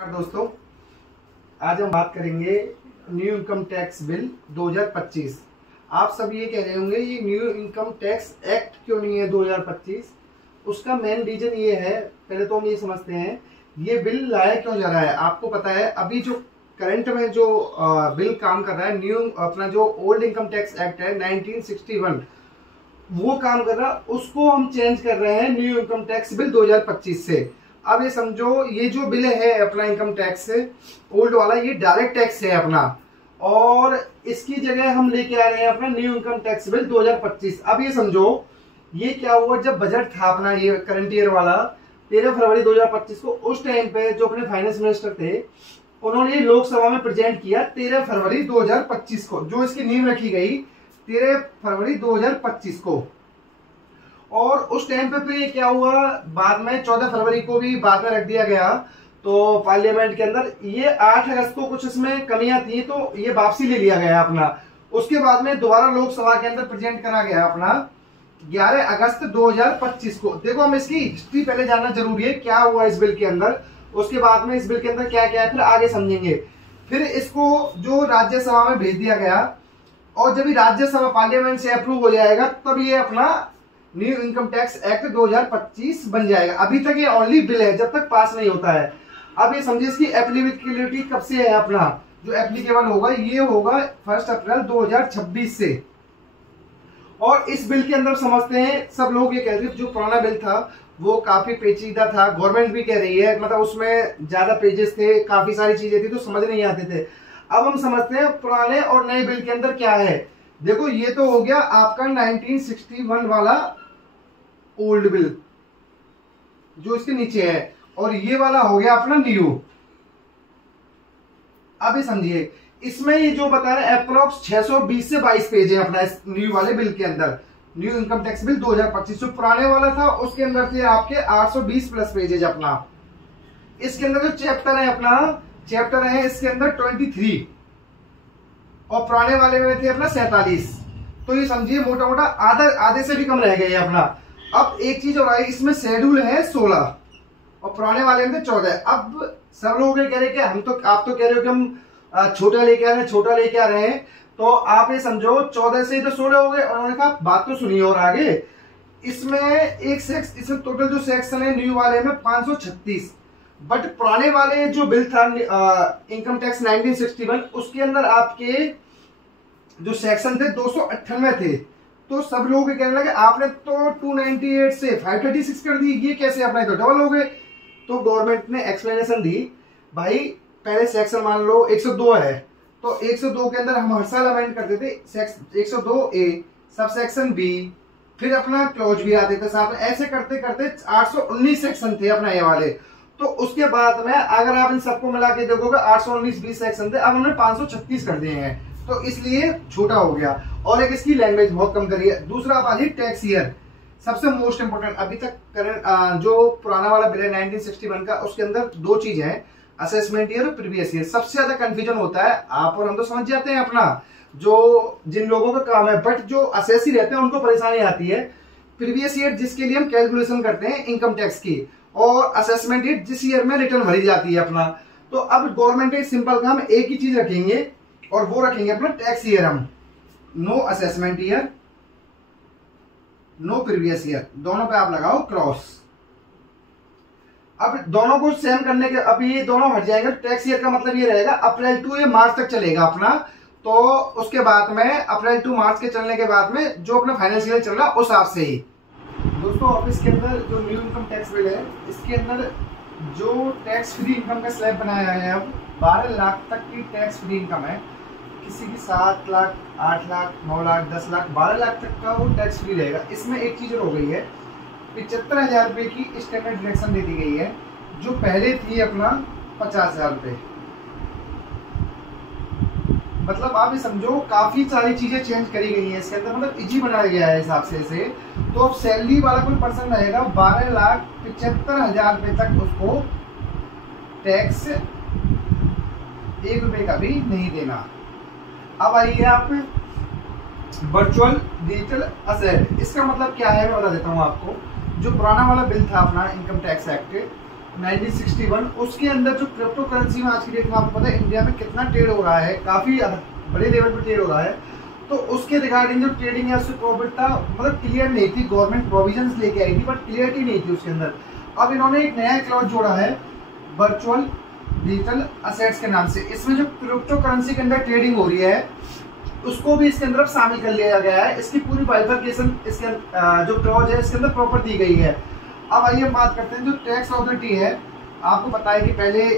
दोस्तों, आज हम बात करेंगे न्यू इनकम टैक्स बिल 2025। आप सब ये कह रहे होंगे ये न्यू इनकम टैक्स एक्ट क्यों नहीं है 2025। उसका मेन रीजन ये है, पहले तो हम ये समझते हैं ये बिल लाया क्यों जा रहा है। आपको पता है अभी जो करंट में जो बिल काम कर रहा है, न्यू अपना जो ओल्ड इनकम टैक्स एक्ट है 1961 वो काम कर रहा है, उसको हम चेंज कर रहे हैं न्यू इनकम टैक्स बिल 2025 से। अब ये समझो ये जो बिल है अपना इनकम टैक्स से ओल्ड वाला, ये डायरेक्ट टैक्स है अपना, और इसकी जगह हम लेके आ रहे हैं अपना न्यू इनकम टैक्स बिल 2025। अब ये समझो ये क्या हुआ, जब बजट था अपना ये करंट ईयर वाला 13 फरवरी 2025 को, उस टाइम पे जो अपने फाइनेंस मिनिस्टर थे उन्होंने लोकसभा में प्रेजेंट किया 13 फरवरी 2025 को, जो इसकी नींव रखी गई 13 फरवरी 2025 को। और उस टाइम पे फिर ये क्या हुआ, बाद में 14 फरवरी को भी बाद में रख दिया गया तो पार्लियामेंट के अंदर ये 8 अगस्त को कुछ इसमें कमियां थी तो ये वापसी ले लिया गया अपना। उसके बाद में दोबारा लोकसभा के अंदर प्रेजेंट करा गया अपना 11 अगस्त 2025 को। देखो हम इसकी हिस्ट्री पहले जानना जरूरी है, क्या हुआ इस बिल के अंदर, उसके बाद में इस बिल के अंदर क्या क्या है, फिर आगे समझेंगे। फिर इसको जो राज्यसभा में भेज दिया गया, और जब राज्यसभा पार्लियामेंट से अप्रूव हो जाएगा तब ये अपना न्यू इनकम टैक्स एक्ट 2025 बन जाएगा। अभी तक ये ओनली बिल है जब तक पास नहीं होता है। अब ये समझिए इसकी एप्लीकेबिलिटी कब से है, अपना जो एप्लीकेबल होगा ये होगा 1 अप्रैल 2026 से। और इस बिल के अंदर समझते हैं सब लोग ये कह रहे हैं जो पुराना बिल था वो काफी पेचीदा था, गवर्नमेंट भी कह रही है, मतलब उसमें ज्यादा पेजेस थे, काफी सारी चीजें थी तो समझ नहीं आते थे। अब हम समझते हैं पुराने और नए बिल के अंदर क्या है। देखो ये तो हो गया आपका 1961 वाला ओल्ड बिल जो इसके नीचे है, और ये वाला हो गया अपना न्यू। अब ये समझिए इसमें ये जो बता रहे हैं अप्रोक्स 620 से 22 पेज है अपना इस न्यू वाले बिल के अंदर। न्यू इनकम टैक्स बिल 2025 जो पुराने वाला था उसके अंदर थे आपके 820 प्लस पेजेज अपना। इसके अंदर जो चैप्टर है अपना, चैप्टर है इसके अंदर 23 और पुराने वाले में थे अपना 47। तो ये समझिए मोटा मोटा आधे से भी कम रह गए अपना। अब एक चीज और आई, इसमें शेड्यूल है 16 और पुराने वाले में 14। अब सब लोग कह रहे कि हम तो, आप तो कह रहे हो कि हम छोटा लेके आ रहे हैं, छोटा लेके आ रहे हैं, तो आप ये समझो 14 से तो 16 हो गए। उन्होंने कहा बात तो सुनिए और आगे इसमें इसमें टोटल जो सेक्शन है न्यू वाले में 536, बट पुराने वाले जो बिल था इनकम टैक्स 1961 उसके अंदर आपके जो सेक्शन थे 298 थे। तो सब लोग कहने लगे आपने तो 298 से 536 कर दी, ये कैसे, अपना तो डबल हो गए। तो गवर्नमेंट ने एक्सप्लेनेशन दी, भाई पहले सेक्शन मान लो 102 है तो 102 के अंदर हम हर साल अमेंड करते थे 102A सब सेक्शन बी, फिर अपना क्लॉज भी आते थे साथ में, ऐसे करते करते 819 सेक्शन थे अपना ये वाले। तो उसके बाद में अगर आप इन सबको मिला के देखोगे 819 20 सेक्शन थे, अब हमने 536 कर दिए हैं, तो इसलिए छोटा हो गया। और एक इसकी लैंग्वेज बहुत कम करी है। दूसरा आप आइए टैक्स ईयर, सबसे मोस्ट इंपोर्टेंट। अभी तक करंट जो पुराना वाला बिल है 1961 का, उसके अंदर दो चीज है, असेसमेंट ईयर और प्रीवियस ईयर। सबसे ज्यादा कंफ्यूजन होता है, आप और हम तो समझ जाते हैं अपना जो जिन लोगों का काम है, बट जो असेसी रहते हैं उनको परेशानी आती है। प्रीवियस ईयर जिसके लिए हम कैलकुलेशन करते हैं इनकम टैक्स की, और असेसमेंट ईयर जिस ईयर में रिटर्न भरी जाती है अपना। तो अब गवर्नमेंट एक सिंपल काम एक ही चीज रखेंगे और वो रखेंगे अपना टैक्स ईयर। हम no assessment year no previous year, दोनों पे आप लगाओ क्रॉस। अब दोनों को सेम करने के, अब ये दोनों हट जाएगा। टैक्स ईयर का मतलब ये रहेगा अप्रैल टू मार्च तक चलेगा अपना, तो उसके बाद में अप्रैल टू मार्च के चलने के बाद में जो अपना फाइनेंशियल चल रहा है उस हिसाब से ही। दोस्तों ऑफिस के अंदर जो न्यू इनकम टैक्स बिल है इसके अंदर जो टैक्स फ्री इनकम का स्लैब बनाया है, अब 12 लाख तक की टैक्स फ्री इनकम है। किसी की 7 लाख 8 लाख 9 लाख 10 लाख 12 लाख तक का वो टैक्स फ्री रहेगा। इसमें एक चीज हो गई है, 75,000 रुपए की स्टैंडर्ड डिडक्शन दे दी गई है, जो पहले थी अपना 50,000 रुपए। मतलब आप ये समझो काफी सारी चीजें चेंज करी गई है इसके अंदर, मतलब इजी बनाया गया है हिसाब से इसे। तो अब सैलरी वाला कोई पर्सन रहेगा 12,75,000 रुपए तक उसको टैक्स 1 रुपए का भी नहीं देना। अब आइए आप वर्चुअल डिजिटल असेट, इसका मतलब क्या है मैं बता देता हूँ आपको। जो पुराना वाला बिल था अपना इनकम टैक्स एक्ट 1961, उसके अंदर जो क्रिप्टो करेंसी में आज की डेट में आपको पता है इंडिया में कितना ट्रेड हो रहा है, काफी बड़े लेवल पे ट्रेड हो रहा है। तो उसके रिगार्डिंग जो ट्रेडिंग है उससे प्रॉफिट था, मतलब क्लियर नहीं थी, गवर्नमेंट प्रोविजंस लेके आई थी बट क्लियरिटी नहीं थी उसके अंदर। अब इन्होंने एक नया क्लॉज जोड़ा है वर्चुअल डिजिटल असेट्स के नाम से। इसमें जो क्रिप्टो करेंसी के अंदर ट्रेडिंग हो रही है उसको भी इसके अंदर शामिल कर लिया गया है। इसकी पूरी बाइफरकेशन इसके जो क्लॉज है इसके अंदर प्रॉपर दी गई है। अब आइए हम बात करते हैं जो टैक्स अथॉरिटी है। आपको पता है कि पहले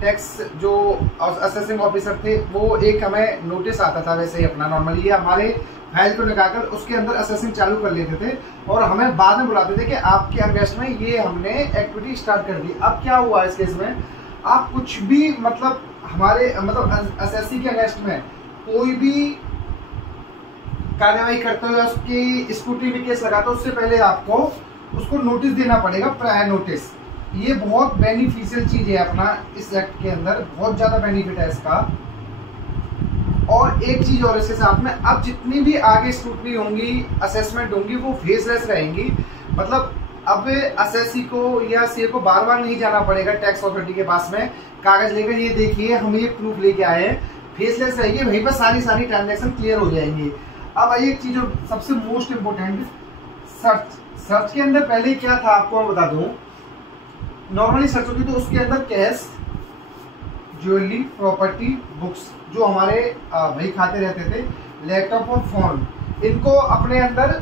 टैक्स जो असेसिंग ऑफिसर थे वो एक हमें नोटिस आता था वैसे ही अपना नॉर्मली हमारे फाइल को निकालकर उसके अंदर असेसिंग चालू कर लेते थे और हमें बाद में बुलाते थे कि आपके अगेंस्ट में ये हमने एक्टिविटी स्टार्ट कर दी। अब क्या हुआ इस केस में, आप कुछ भी मतलब हमारे मतलब एसएससी के अगेंस्ट में कोई भी कार्यवाही करते हुए उसकी स्कूटी भी केस लगाते उससे पहले आपको उसको नोटिस देना पड़ेगा, प्रायर नोटिस। ये बहुत बेनिफिशियल चीज है अपना इस एक्ट के अंदर, बहुत ज्यादा बेनिफिट है इसका। और एक चीज और इसके साथ में, अब जितनी भी आगे स्क्रूटनी होंगी, असेसमेंट होंगी, वो फेसलेस रहेंगी। मतलब अब एसएससी को या सीए को बार बार नहीं जाना पड़ेगा टैक्स अथॉरिटी के पास में कागज लेकर, ये देखिए हम ये प्रूफ लेके आए हैं, फेसलेस रहेगी, वहीं पर सारी ट्रांजेक्शन क्लियर हो जाएंगी। अब आइए एक चीज और सबसे मोस्ट इम्पोर्टेंट, सर्च के अंदर पहले क्या था आपको मैं बता दूं। नॉर्मली सर्च होती तो उसके अंदर कैश, ज्वेलरी, प्रॉपर्टी, बुक्स जो हमारे भाई खाते रहते थे, लैपटॉप और फोन, इनको अपने अंदर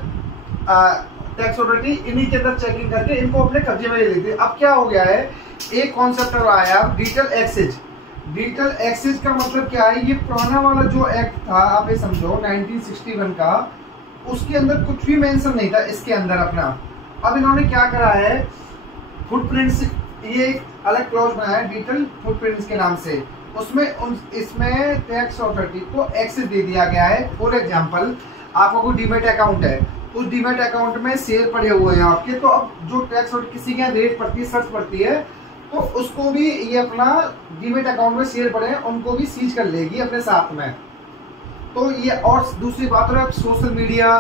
टैक्स अथॉरिटी इन्हीं के अंदर चेकिंग करके इनको अपने कब्जे में ले लेते। अब क्या हो गया है, एक कॉन्सेप्ट आया डिजिटल एक्सेज। डिजिटल एक्सेज का मतलब क्या है, ये पुराना वाला जो एक्ट था आप ये समझो 1961 का, उसके अंदर कुछ भी मेंशन नहीं था इसके अंदर अपना। अब इन्होंने क्या करा है, फुटप्रिंट्स, ये एक अलग क्लॉज बनाया है डिजिटल फुटप्रिंट्स के नाम से। उसमें इसमें टैक्स अथॉरिटी को एक्सेस दे दिया गया है। फॉर एग्जांपल आपका कोई डीमेट अकाउंट है, उस डीमेट अकाउंट में शेयर पड़े हुए हैं आपके, तो अब जो टैक्स अथॉरिटी किसी के रेट पड़ती है, सर्च पड़ती है, तो उसको भी ये अपना डीमेट अकाउंट में शेयर पड़े हैं उनको भी सीज कर लेगी अपने साथ में। तो ये, और दूसरी बात है सोशल मीडिया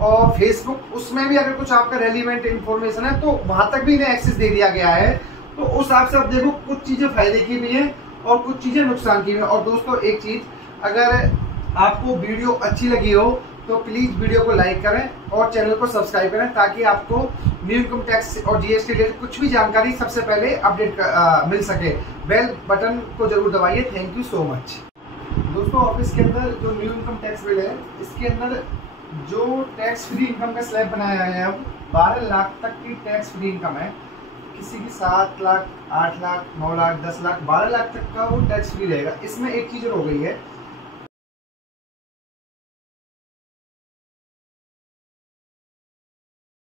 और फेसबुक, उसमें भी अगर कुछ आपका रेलिवेंट इंफॉर्मेशन है तो वहां तक भी इन्हें एक्सेस दे दिया गया है। तो उस हिसाब से आप देखो कुछ चीजें फायदे की भी हैं और कुछ चीजें नुकसान की भी हैं। और दोस्तों एक चीज, अगर आपको वीडियो अच्छी लगी हो तो प्लीज वीडियो को लाइक करें और चैनल को सब्सक्राइब करें ताकि आपको न्यू इनकम टैक्स और जीएसटी रिलेटेड कुछ भी जानकारी सबसे पहले अपडेट मिल सके। बेल बटन को जरूर दबाइए। Thank you so much. दोस्तों ऑफिस के अंदर जो न्यू इनकम टैक्स बिल है, इसके अंदर जो टैक्स फ्री इनकम का स्लैब बनाया है, अब 12 लाख तक की टैक्स फ्री इनकम है। किसी की 7 लाख, 8 लाख, 9 लाख, 10 लाख, 12 लाख तक का वो टैक्स फ्री रहेगा। इसमें एक चीज और हो गई है,